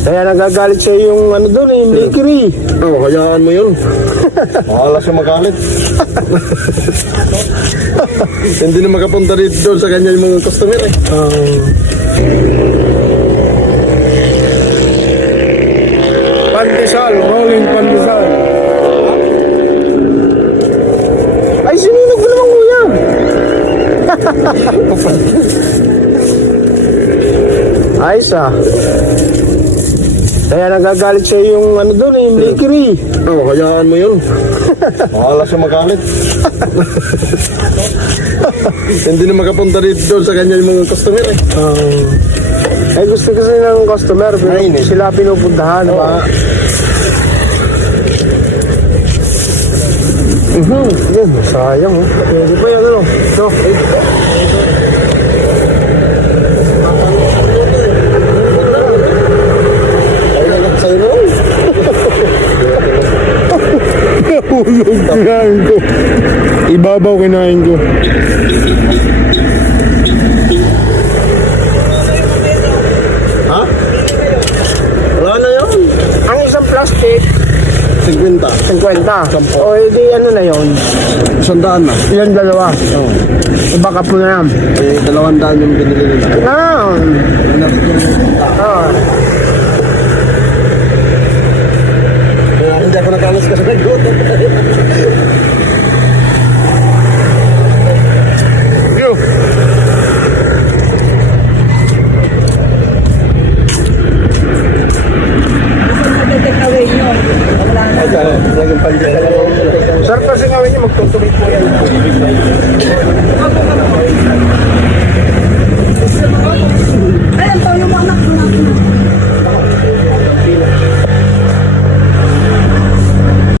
Kaya nagagalit sa yung ano doon eh, yung bakery. Oo, hayaan mo yun. Wala siya magalit. Hindi na makapunta dito doon sa kanya yung mga customer eh. Pandesal, rolling pandesal. Ay, sinunog mo naman kuya. Ayos ah. Kaya nagagalit sa yung ano doon eh, yung bakery. Oo, hayaan mo yun. Wala siya magalit. Hindi na makapunta dito doon sa kanya yung mga customer eh. Ay gusto kasi ng customer pero Ay, hindi sila pinupuntahan. Oo. Yan, sayang oh. Pwede pa yan ano. So, Ay, nagat sa'yo mo. hulog kinain ko. Ibabaw kinain ko. Ha? Wala na yun. Ang isang plastic, 50. 50. O edi ano na yun? 100 na. Ilan dalawa? Oo. Ibaka po na yan. Eh, 200 yung binili nila. Ah,